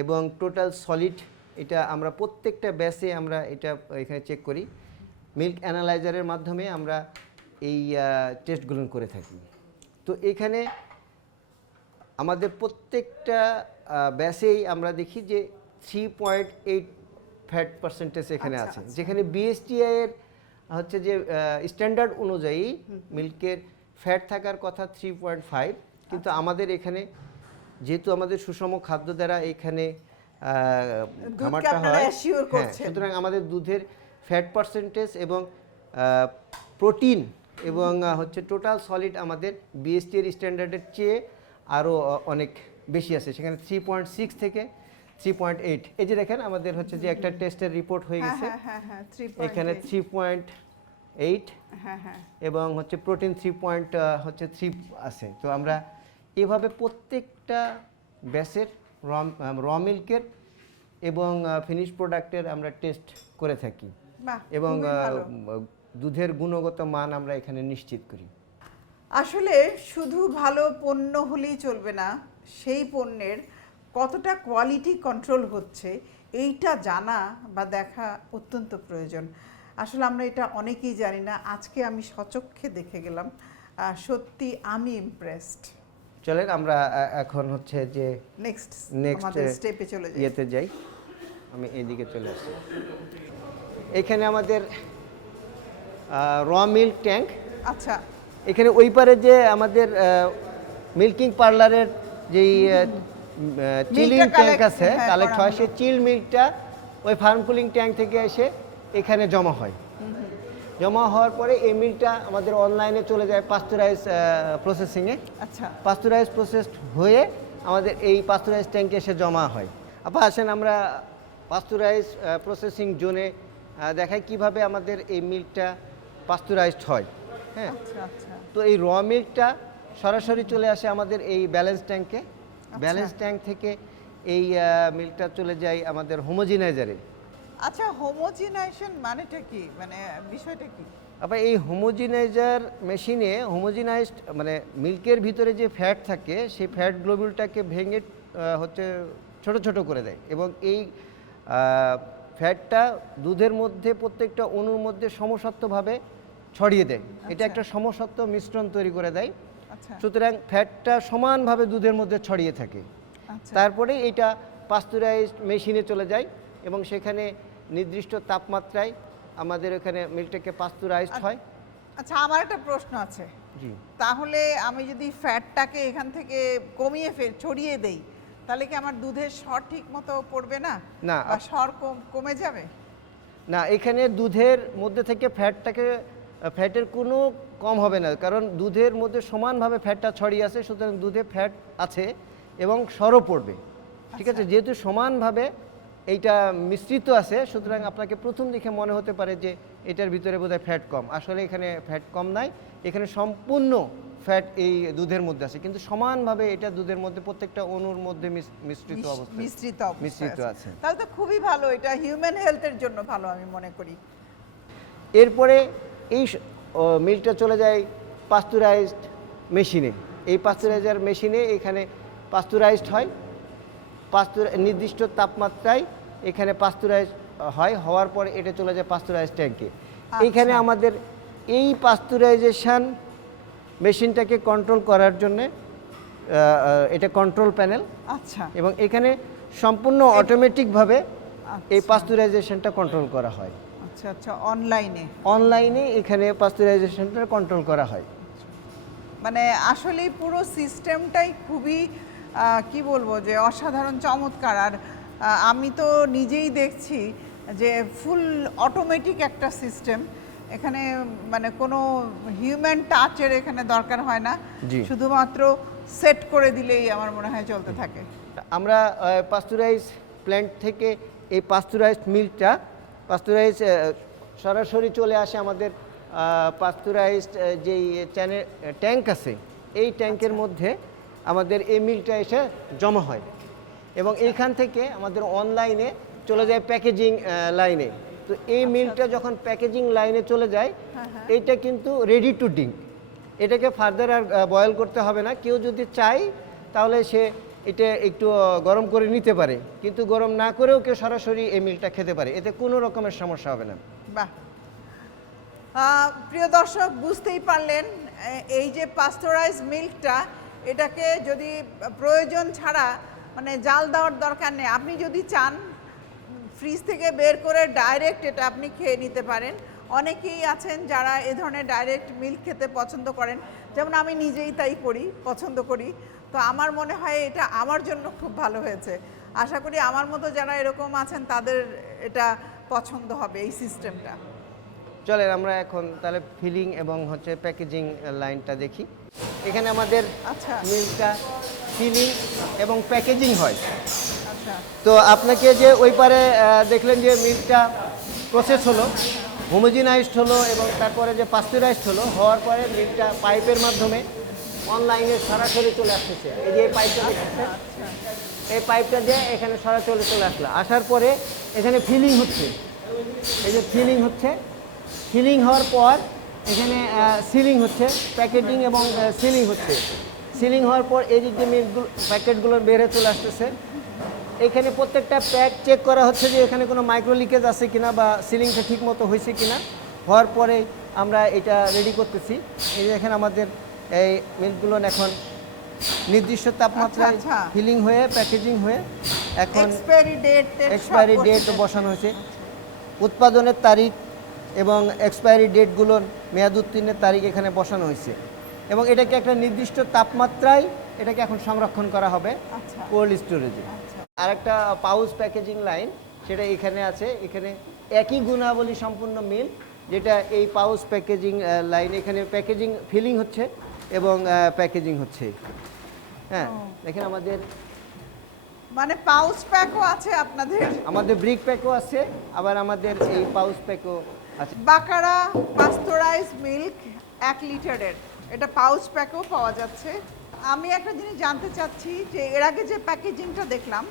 এবং টোটাল সলিড, এটা আমরা প্রত্যেকটা ব্যাচে আমরা এটা এখানে চেক করি। মিল্ক অ্যানালাইজারের মাধ্যমে আমরা এই টেস্টগুলো করে থাকি। তো এখানে আমাদের প্রত্যেকটা ব্যাচেই আমরা দেখি যে 3.8 ফ্যাট পার্সেন্টেজ এখানে আছে, যেখানে বিএসটিআই এর হচ্ছে যে স্ট্যান্ডার্ড অনুযায়ী মিল্কের ফ্যাট থাকার কথা 3.5, কিন্তু আমাদের এখানে যেহেতু আমাদের সুষম খাদ্য দ্বারা এখানে খামারটা হয়, সুতরাং আমাদের দুধের ফ্যাট পার্সেন্টেজ এবং প্রোটিন এবং হচ্ছে টোটাল সলিড আমাদের বিএসটি এর স্ট্যান্ডার্ডের চেয়ে আরও অনেক বেশি আছে, সেখানে 3.6 থেকে 3.8। এই যে দেখেন আমাদের হচ্ছে যে একটা টেস্টের রিপোর্ট হয়ে গেছে, এখানে 3.8 এবং হচ্ছে প্রোটিন 3.3 আছে। তো আমরা এভাবে প্রত্যেকটা ব্যাচের র মিল্কের এবং ফিনিশ প্রোডাক্টের আমরা টেস্ট করে থাকি এবং দুধের গুণগত মান আমরা এখানে নিশ্চিত করি। আসলে শুধু ভালো পণ্য হলেই চলবে না, সেই পণ্যের কতটা কোয়ালিটি কন্ট্রোল হচ্ছে এইটা জানা বা দেখা অত্যন্ত প্রয়োজন। আসলে আমরা এটা অনেকেই জানি না, আজকে আমি সচক্ষে দেখে গেলাম, সত্যি আমি ইমপ্রেসড। চলেন আমরা এখন হচ্ছে যে নেক্সট স্টেপে চলে যাই, ইয়েতে যাই। আমি এইদিকে চলে আসছি। এখানে আমাদের র মিল্ক ট্যাঙ্ক। আচ্ছা, এখানে ওই পারে যে আমাদের মিল্কিং পার্লারের যেই চিলিং ট্যাঙ্ক আছে, কালেক্ট হয়, সেই চিল মিল্কটা ওই ফার্ম কুলিং ট্যাঙ্ক থেকে এসে এখানে জমা হয়। জমা হওয়ার পরে এই মিল্কটা আমাদের অনলাইনে চলে যায় পাস্তুরাইজ প্রসেসিংয়ে। আচ্ছা, পাস্তুরাইজ প্রসেস হয়ে আমাদের এই পাস্তুরাইজ ট্যাঙ্কে এসে জমা হয়। আপা আসেন আমরা পাস্তুরাইজ প্রসেসিং জোনে দেখাই কিভাবে আমাদের এই মিল্কটা পাস্তুরাইজড হয়। হ্যাঁ, তো এই র মিল্কটা সরাসরি চলে আসে আমাদের এই ব্যালেন্স ট্যাঙ্কে। ব্যালেন্স ট্যাঙ্ক থেকে এই মিল্কটা চলে যায় আমাদের হোমোজিনাইজারে। আচ্ছা, হোমোজিনাইজেশন মানেটা কি, মানে বিষয়টা কি? আবার এই হোমোজিনাইজার মেশিনে হোমোজিনাইজড মানে মিল্কের ভিতরে যে ফ্যাট থাকে সেই ফ্যাট গ্লোবিউলটাকে ভেঙে হচ্ছে ছোট ছোট করে দেয় এবং এই ফ্যাটটা দুধের মধ্যে প্রত্যেকটা অণুর মধ্যে সমসত্বভাবে ছড়িয়ে দেয়। এটা একটা সমসত্ব মিশ্রণ তৈরি করে দেয়। সুতরাং ফ্যাটটা সমানভাবে দুধের মধ্যে ছড়িয়ে থাকে। তারপরে এটা পাস্তুরাইজড মেশিনে চলে যায় এবং সেখানে নির্দিষ্ট তাপমাত্রায় আমাদের এখানে মিল্কটাকে পাস্তুরাইজড হয়। আচ্ছা, আমার একটা প্রশ্ন আছে। জি, তাহলে আমি যদি ফ্যাটটাকে এখান থেকে কমিয়ে ছড়িয়ে দেই, তাহলে কি আমার দুধের স্বর ঠিক মতো পড়বে না? না, স্বর কমে যাবে না, এখানে দুধের মধ্যে থেকে ফ্যাটের কোনো কম হবে না, কারণ দুধের মধ্যে সমানভাবে ফ্যাটটা ছড়িয়ে আছে, সুতরাং দুধে ফ্যাট আছে এবং স্বরও পড়বে। ঠিক আছে, যেহেতু সমানভাবে এইটা মিশ্রিত আছে, সুতরাং আপনাকে প্রথম দেখে মনে হতে পারে যে এটার ভিতরে বোধহয় ফ্যাট কম। আসলে এখানে ফ্যাট কম নাই, এখানে সম্পূর্ণ ফ্যাট এই দুধের মধ্যে আছে, কিন্তু সমানভাবে এটা দুধের মধ্যে প্রত্যেকটা অণুর মধ্যে মিশ্রিত আছে। তাহলে তো খুবই ভালো, এটা হিউম্যান হেলথের জন্য ভালো আমি মনে করি। এরপরে এই মিল্কটা চলে যায় পাস্তুরাইজড মেশিনে। এই পাস্তুরাইজার মেশিনে এখানে পাস্তুরাইজড হয়, নির্দিষ্ট তাপমাত্রায় এখানে পাস্তুরাইজ হয়, হওয়ার পরে এটা চলে যায় পাস্তুরাইজ ট্যাঙ্কে। এইখানে আমাদের এই পাস্তুরাইজেশন মেশিনটাকে কন্ট্রোল করার জন্য এটা কন্ট্রোল প্যানেল। আচ্ছা, এবং এখানে সম্পূর্ণ অটোমেটিকভাবে এই পাস্তুরাইজেশনটা কন্ট্রোল করা হয়। আচ্ছা আচ্ছা, অনলাইনে এখানে পাস্তুরাইজেশনটা কন্ট্রোল করা হয়। মানে আসলে পুরো সিস্টেমটাই খুবই কি বলবো যে অসাধারণ, চমৎকার। আর আমি তো নিজেই দেখছি যে ফুল অটোমেটিক একটা সিস্টেম, এখানে মানে কোনো হিউম্যান টাচের এখানে দরকার হয় না, শুধুমাত্র সেট করে দিলেই আমার মনে হয় চলতে থাকে। আমরা পাস্তুরাইজ প্ল্যান্ট থেকে এই পাস্তুরাইজড মিল্কটা সরাসরি চলে আসে আমাদের পাস্তুরাইজড যেই ট্যাঙ্ক আছে, এই ট্যাঙ্কের মধ্যে আমাদের এই মিল্কটা এসে জমা হয় এবং এইখান থেকে আমাদের অনলাইনে চলে যায় প্যাকেজিং লাইনে। তো এই মিল্কটা যখন প্যাকেজিং লাইনে চলে যায়, এইটা কিন্তু রেডি টু ড্রিঙ্ক, এটাকে ফার্দার আর বয়েল করতে হবে না। কেউ যদি চায় তাহলে সে এটা একটু গরম করে নিতে পারে, কিন্তু গরম না করেও কেউ সরাসরি এই মিল্কটা খেতে পারে, এতে কোনো রকমের সমস্যা হবে না। বাহ, প্রিয় দর্শক, বুঝতেই পারলেন এই যে পাস্তুরাইজ মিল্কটা, এটাকে যদি প্রয়োজন ছাড়া মানে জাল দেওয়ার দরকার নেই, আপনি যদি চান ফ্রিজ থেকে বের করে ডাইরেক্ট এটা আপনি খেয়ে নিতে পারেন। অনেকেই আছেন যারা এ ধরনের ডাইরেক্ট মিল্ক খেতে পছন্দ করেন, যেমন আমি নিজেই তাই করি, পছন্দ করি। তো আমার মনে হয় এটা আমার জন্য খুব ভালো হয়েছে। আশা করি আমার মতো যারা এরকম আছেন তাদের এটা পছন্দ হবে এই সিস্টেমটা। চলেন আমরা এখন তাহলে ফিলিং এবং প্যাকেজিং লাইনটা দেখি। এখানে আমাদের মিল্কটা ফিলিং এবং প্যাকেজিং হয়। তো আপনাকে যে ওই পারে দেখলেন যে মিল্কটা প্রসেস হলো, হোমোজিনাইজড হলো এবং তারপরে যে পাস্তুরাইজড হলো, হওয়ার পরে মিল্কটা পাইপের মাধ্যমে অনলাইনে সরাসরি চলে আসতেছে। এই যে এই পাইপটা দেখতেছেন, এই পাইপটা দিয়ে এখানে সরাসরি চলে আসলো। আসার পরে এখানে ফিলিং হচ্ছে, এই যে ফিলিং হচ্ছে, ফিলিং হওয়ার পর এখানে সিলিং হচ্ছে, প্যাকেজিং এবং সিলিং হচ্ছে। সিলিং হওয়ার পর এই যে মিল্কগুলো প্যাকেটগুলো বেড়ে চলে আসতেছে। এখানে প্রত্যেকটা প্যাক চেক করা হচ্ছে যে এখানে কোনো মাইক্রো লিকেজ আছে কিনা বা সিলিংটা ঠিক মতো হয়েছে কিনা। হওয়ার পরে আমরা এটা রেডি করতেছি। এই যে এখানে আমাদের এই মিল্কগুলো এখন নির্দিষ্ট তাপমাত্রায় ফিলিং হয়ে প্যাকেজিং হয়ে এখন এক্সপায়ারি ডেট বসানো হয়েছে। উৎপাদনের তারিখ এবং এক্সপায়ারি ডেটগুলোর মেয়াদ উত্তীর্ণের তারিখ এখানে বসানো হয়েছে এবং এটাকে একটা নির্দিষ্ট তাপমাত্রায় এটাকে এখন সংরক্ষণ করা হবে কোল্ড স্টোরেজে। আরেকটা পাউচ প্যাকেজিং লাইন সেটা এখানে আছে। এখানে একই গুণাবলী সম্পূর্ণ মিল, যেটা এই পাউচ প্যাকেজিং লাইন, এখানে প্যাকেজিং ফিলিং হচ্ছে এবং প্যাকেজিং হচ্ছে। হ্যাঁ, দেখেন আমাদের মানে পাউচ প্যাকও আছে আপনাদের, আমাদের ব্রিক প্যাকও আছে, আবার আমাদের এই পাউচ প্যাকও আছে। বাকারা পাস্তুরাইজ মিল্ক 1 লিটারের, এটা পাউচ প্যাকও পাওয়া যাচ্ছে। আমি একটা জিনিস জানতে চাচ্ছি যে এর আগে যে প্যাকেজিংটা দেখলাম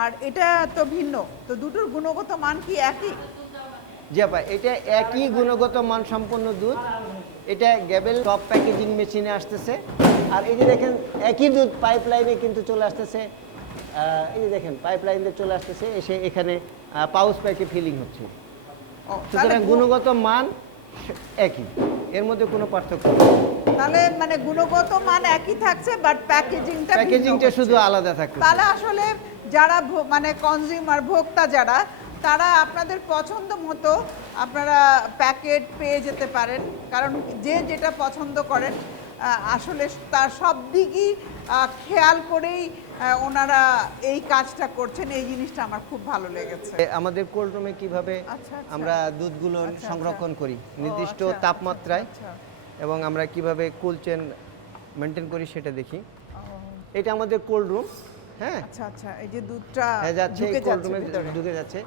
আর এটা তো ভিন্ন, তো দুটোর গুণগত মান কি একই? জি আপা, এটা একই গুণগত মান সম্পন্ন দুধ। এটা গ্যাবেল টপ প্যাকেজিং মেশিনে আসতেছে, আর এই যে দেখেন একই দুধ পাইপলাইনে কিন্তু চলে আসতেছে। এই যে দেখেন পাইপলাইন দিয়ে চলে আসতেছে, এসে এখানে পাউচ প্যাকে ফিলিং হচ্ছে। সুতরাং গুণগত মান একই, এর মধ্যে কোনো পার্থক্য নেই। তাহলে মানে গুণগত মান একই থাকছে, বাট প্যাকেজিংটা শুধু আলাদা থাকছে। তাহলে আসলে যারা মানে কনজিউমার ভোক্তা যারা, তারা আপনাদের পছন্দ মতো আপনারা প্যাকেট পেয়ে যেতে পারেন, কারণ যে যেটা পছন্দ করেন আসলে তার সব দিকই খেয়াল করেই ওনারা এই কাজটা করছেন। এই জিনিসটা আমার খুব ভালো লেগেছে। আমাদের কোল্ড রুমে কিভাবে আমরা দুধগুলো সংরক্ষণ করি নির্দিষ্ট তাপমাত্রায় এবং আমরা কিভাবে কোল্ড চেন মেনটেন করি সেটা দেখি। এটা আমাদের কোল্ড রুম। হ্যাঁ, আচ্ছা আচ্ছা, এই যে দুধটা যাচ্ছে এই কোল্ড রুমে ঢুকে যাচ্ছে।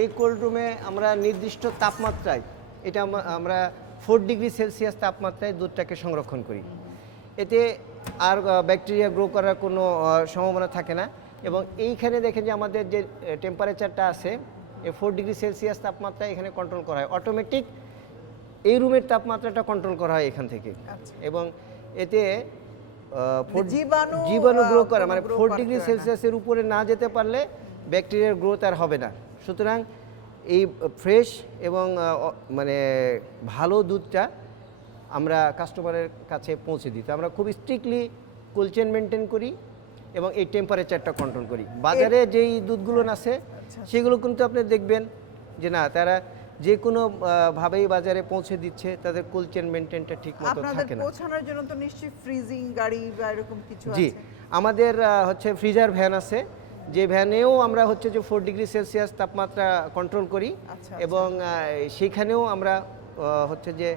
এই কোল্ড রুমে আমরা নির্দিষ্ট তাপমাত্রায়, এটা আমরা 4 ডিগ্রি সেলসিয়াস তাপমাত্রায় দুধটাকে সংরক্ষণ করি। এতে আর ব্যাকটেরিয়া গ্রো করার কোনো সম্ভাবনা থাকে না। এবং এইখানে দেখেন যে আমাদের যে টেম্পারেচারটা আছে, এই 4 ডিগ্রি সেলসিয়াস তাপমাত্রায় এখানে কন্ট্রোল করা হয়। অটোমেটিক এই রুমের তাপমাত্রাটা কন্ট্রোল করা হয় এখান থেকে। এবং এতে জীবাণু গ্রো করে, মানে 4 ডিগ্রি সেলসিয়াসের উপরে না যেতে পারলে ব্যাকটেরিয়ার গ্রোথ আর হবে না। সুতরাং এই ফ্রেশ এবং মানে ভালো দুধটা আমরা কাস্টমারের কাছে পৌঁছে দিই। তো আমরা খুব স্ট্রিক্টলি কোল্ড চেইন মেনটেন করি এবং এই টেম্পারেচারটা কন্ট্রোল করি। বাজারে যেই দুধগুলো আছে সেগুলো কিন্তু আপনি দেখবেন যে না, তারা যে কোনো ভাবেই বাজারে পৌঁছে দিচ্ছে, তাদের কোল্ড চেইন মেনটেনটা ঠিক মতো থাকে না। পৌঁছানোর জন্য তো নিশ্চয়ই ফ্রিজিং গাড়ি বা এরকম কিছু আছে? জি, আমাদের ফ্রিজার ভ্যান আছে, যে ভ্যানেও আমরা যে 4 ডিগ্রি সেলসিয়াস তাপমাত্রা কন্ট্রোল করি এবং সেখানেও আমরা যে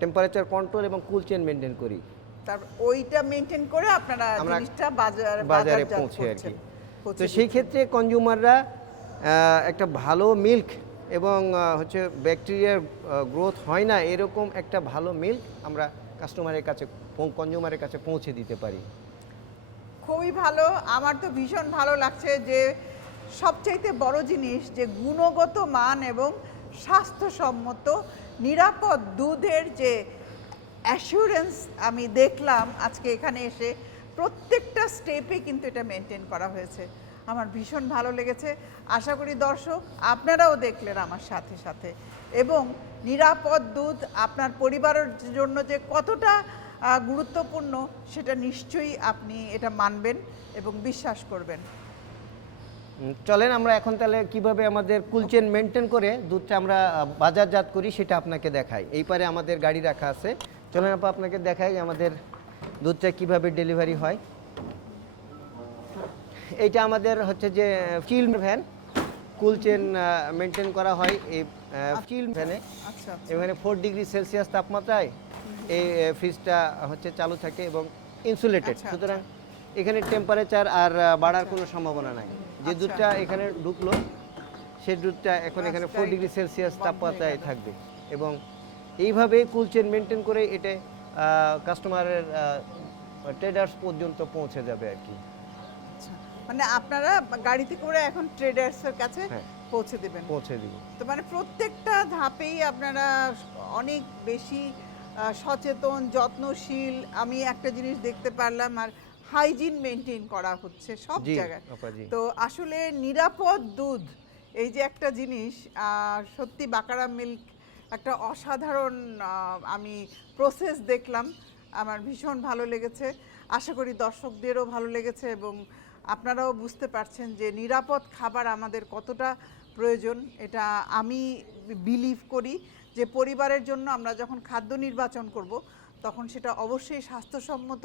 টেম্পারেচার কন্ট্রোল এবং কুল চেইন মেনটেন করি। তারপর ওইটা মেনটেন করে আপনারা জিনিসটা বাজারে বাজারজাত পৌঁছে আর কি। করছেন। তো সেই ক্ষেত্রে কনজিউমাররা একটা ভালো মিল্ক এবং হচ্ছে ব্যাকটেরিয়ার গ্রোথ হয় না এরকম একটা ভালো মিল্ক আমরা কাস্টমারের কাছে কনজিউমারের কাছে পৌঁছে দিতে পারি। খুবই ভালো। আমার তো ভীষণ ভালো লাগছে যে সবচাইতে বড় জিনিস যে গুণগত মান এবং স্বাস্থ্যসম্মত নিরাপদ দুধের যে অ্যাসিউরেন্স আমি দেখলাম আজকে এখানে এসে, প্রত্যেকটা স্টেপে কিন্তু এটা মেনটেন করা হয়েছে। আমার ভীষণ ভালো লেগেছে। আশা করি দর্শক আপনারাও দেখলেন আমার সাথে সাথে, এবং নিরাপদ দুধ আপনার পরিবারের জন্য যে কতটা গুরুত্বপূর্ণ সেটা নিশ্চয়ই আপনি এটা মানবেন এবং বিশ্বাস করবেন। চলেন আমরা এখন তাহলে কিভাবে আমাদের কোল্ড চেইন মেনটেন করে দুধটা আমরা বাজারজাত করি সেটা আপনাকে দেখাই। এই পারে আমাদের গাড়ি রাখা আছে, চলেন আপা আপনাকে দেখাই আমাদের দুধটা কিভাবে ডেলিভারি হয়। এইটা আমাদের হচ্ছে যে চিল ভ্যান, কোল্ড চেইন মেনটেন করা হয় এই চিল ভ্যানে। এখানে 4 ডিগ্রি সেলসিয়াস তাপমাত্রায় এই ফ্রিজটা হচ্ছে চালু থাকে এবং ইনসুলেটেড, সুতরাং এখানে টেম্পারেচার আর বাড়ার কোনো সম্ভাবনা নাই। যে দুধটা এখানে ঢুকলো সেই দুধটা এখন এখানে 4 ডিগ্রি সেলসিয়াস তাপমাত্রায় থাকবে এবং এইভাবে কোল্ড চেইন মেনটেন করে এটা কাস্টমারের ট্রেডার্স পর্যন্ত পৌঁছে যাবে আর কি। মানে আপনারা গাড়িতে করে এখন ট্রেডার্সের কাছে পৌঁছে দেবেন? পৌঁছে দিব। তো মানে প্রত্যেকটা ধাপেই আপনারা অনেক বেশি সচেতন, যত্নশীল। আমি একটা জিনিস দেখতে পারলাম, আর হাইজিন মেনটেন করা হচ্ছে সব জায়গায়। তো আসলে নিরাপদ দুধ এই যে একটা জিনিস, সত্যি বাকারা মিল্ক একটা অসাধারণ আমি প্রসেস দেখলাম, আমার ভীষণ ভালো লেগেছে। আশা করি দর্শকদেরও ভালো লেগেছে এবং আপনারাও বুঝতে পারছেন যে নিরাপদ খাবার আমাদের কতটা প্রয়োজন। এটা আমি বিলিভ করি যে পরিবারের জন্য আমরা যখন খাদ্য নির্বাচন করব তখন সেটা অবশ্যই স্বাস্থ্যসম্মত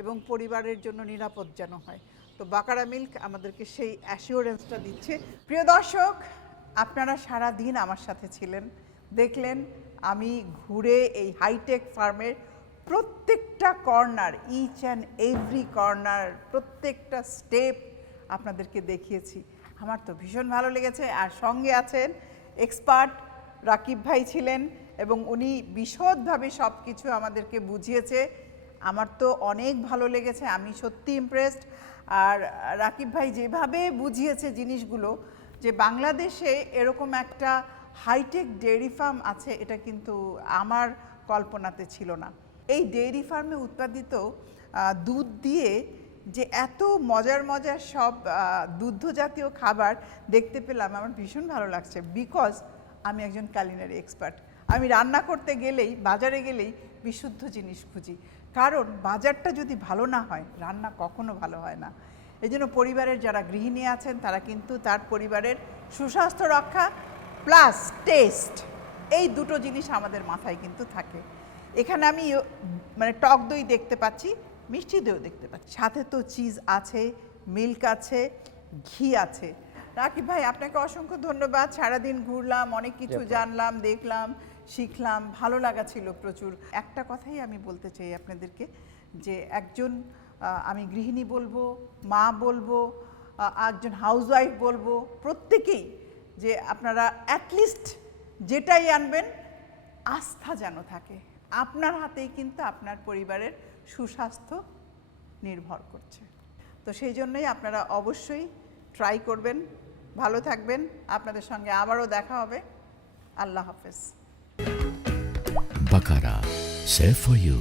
এবং পরিবারের জন্য নিরাপদ যেন হয়। তো বাকারা মিল্ক আমাদেরকে সেই অ্যাসিওরেন্সটা দিচ্ছে। প্রিয় দর্শক, আপনারা সারা দিন আমার সাথে ছিলেন, দেখলেন আমি ঘুরে এই হাইটেক ফার্মের প্রত্যেকটা corner, each and every corner, প্রত্যেকটা স্টেপ আপনাদেরকে দেখিয়েছি। আমার তো ভীষণ ভালো লেগেছে। আর সঙ্গে আছেন এক্সপার্ট রাকিব ভাই ছিলেন এবং উনি বিশদভাবে সব কিছু আমাদেরকে বুঝিয়েছে। আমার তো অনেক ভালো লেগেছে, আমি সত্যি ইমপ্রেসড। আর রাকিব ভাই যেভাবে বুঝিয়েছে জিনিসগুলো, যে বাংলাদেশে এরকম একটা হাইটেক ডেয়ারি ফার্ম আছে, এটা কিন্তু আমার কল্পনাতে ছিল না। এই ডেয়ারি ফার্মে উৎপাদিত দুধ দিয়ে যে এত মজার মজার সব দুগ্ধ জাতীয় খাবার দেখতে পেলাম, আমার ভীষণ ভালো লাগছে। বিকজ আমি একজন কুলিনারি এক্সপার্ট। আমি রান্না করতে গেলেই, বাজারে গেলেই বিশুদ্ধ জিনিস খুঁজি, কারণ বাজারটা যদি ভালো না হয় রান্না কখনো ভালো হয় না। এই জন্য পরিবারের যারা গৃহিণী আছেন তারা কিন্তু তার পরিবারের সুস্বাস্থ্য রক্ষা প্লাস টেস্ট, এই দুটো জিনিস আমাদের মাথায় কিন্তু থাকে। এখানে আমি মানে টক দই দেখতে পাচ্ছি, মিষ্টি দইও দেখতে পাচ্ছি, সাথে তো চিজ আছে, মিল্ক আছে, ঘি আছে। রাকিব ভাই আপনাকে অসংখ্য ধন্যবাদ। সারাদিন ঘুরলাম, অনেক কিছু জানলাম, দেখলাম, শিখলাম, ভালো লাগা ছিল প্রচুর। একটা কথাই আমি বলতে চাই আপনাদেরকে, যে একজন আমি গৃহিণী বলবো, মা বলবো, একজন হাউসওয়াইফ বলবো, প্রত্যেকেই যে আপনারা অ্যাটলিস্ট যেটাই আনবেন আস্থা যেন থাকে। আপনার হাতেই কিন্তু আপনার পরিবারের সুস্বাস্থ্য নির্ভর করছে। তো সেই জন্যই আপনারা অবশ্যই ট্রাই করবেন। ভালো থাকবেন, আপনাদের সঙ্গে আবারও দেখা হবে। আল্লাহ হাফেজ। Baqarah, safe for you.